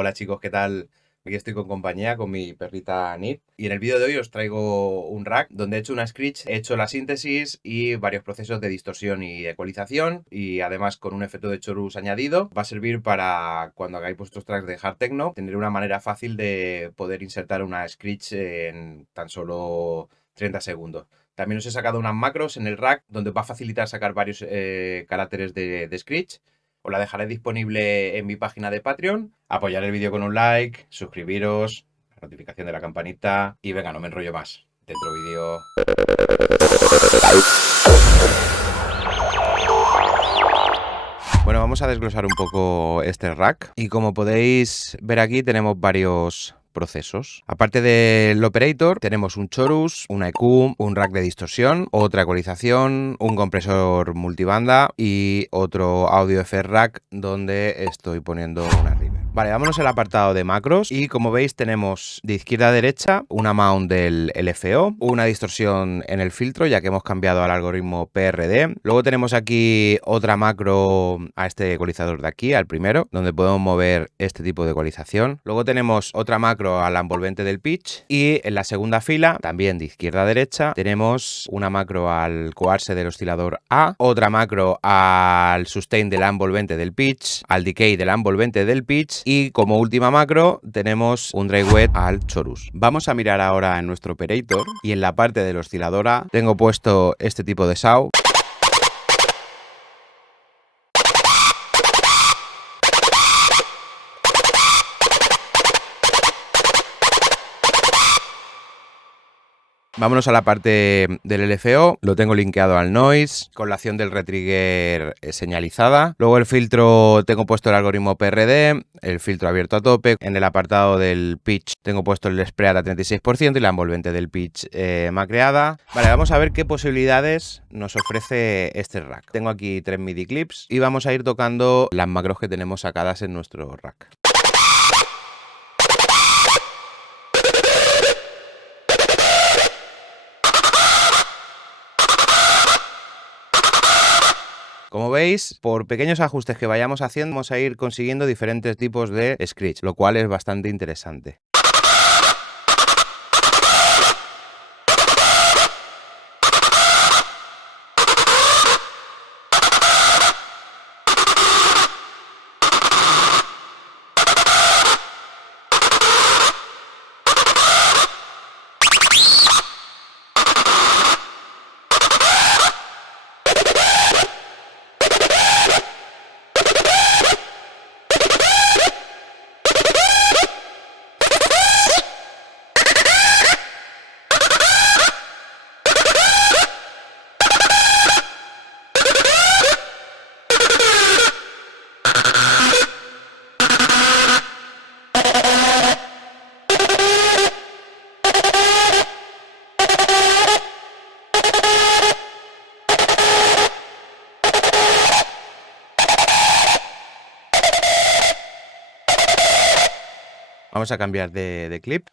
Hola chicos, ¿qué tal? Aquí estoy con compañía con mi perrita Nit y en el vídeo de hoy os traigo un rack donde he hecho una screech, he hecho la síntesis y varios procesos de distorsión y ecualización y además con un efecto de chorus añadido. Va a servir para cuando hagáis vuestros tracks de hard techno tener una manera fácil de poder insertar una screech en tan solo 30 segundos. También os he sacado unas macros en el rack donde os va a facilitar sacar varios caracteres de screech. Os la dejaré disponible en mi página de Patreon. Apoyar el vídeo con un like, suscribiros, la notificación de la campanita y venga, no me enrollo más. Dentro vídeo. Bueno, vamos a desglosar un poco este rack y como podéis ver aquí tenemos varios procesos. Aparte del operator, tenemos un chorus, una EQ, un rack de distorsión, otra ecualización, un compresor multibanda y otro audio FR rack donde estoy poniendo una reverb. Vale, vámonos al apartado de macros y como veis tenemos de izquierda a derecha una mount del LFO, una distorsión en el filtro ya que hemos cambiado al algoritmo PRD. Luego tenemos aquí otra macro a este ecualizador de aquí, al primero, donde podemos mover este tipo de ecualización. Luego tenemos otra macro a la envolvente del pitch y en la segunda fila, también de izquierda a derecha, tenemos una macro al coarse del oscilador A, otra macro al sustain de la envolvente del pitch, al decay de la envolvente del pitch y como última macro tenemos un dry wet al chorus. Vamos a mirar ahora en nuestro operator y en la parte del oscilador A tengo puesto este tipo de saw. Vámonos a la parte del LFO, lo tengo linkeado al noise, con la acción del retrigger señalizada. Luego el filtro tengo puesto el algoritmo PRD, el filtro abierto a tope. En el apartado del pitch tengo puesto el spread a 36% y la envolvente del pitch macreada. Vale, vamos a ver qué posibilidades nos ofrece este rack. Tengo aquí 3 MIDI clips y vamos a ir tocando las macros que tenemos sacadas en nuestro rack. Como veis, por pequeños ajustes que vayamos haciendo, vamos a ir consiguiendo diferentes tipos de screech, lo cual es bastante interesante. Vamos a cambiar de clip.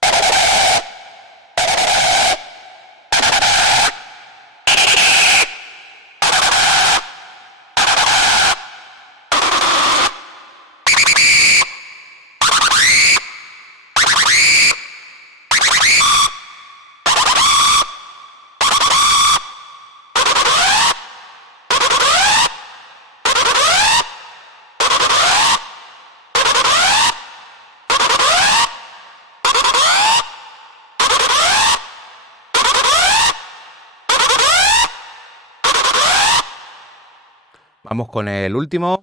Vamos con el último.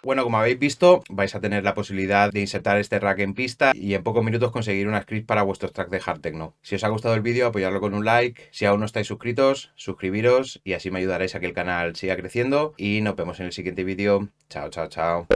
Bueno, como habéis visto, vais a tener la posibilidad de insertar este rack en pista y en pocos minutos conseguir una script para vuestros tracks de hard techno. Si os ha gustado el vídeo, apoyadlo con un like. Si aún no estáis suscritos, suscribiros y así me ayudaréis a que el canal siga creciendo. Y nos vemos en el siguiente vídeo. Chao, chao, chao.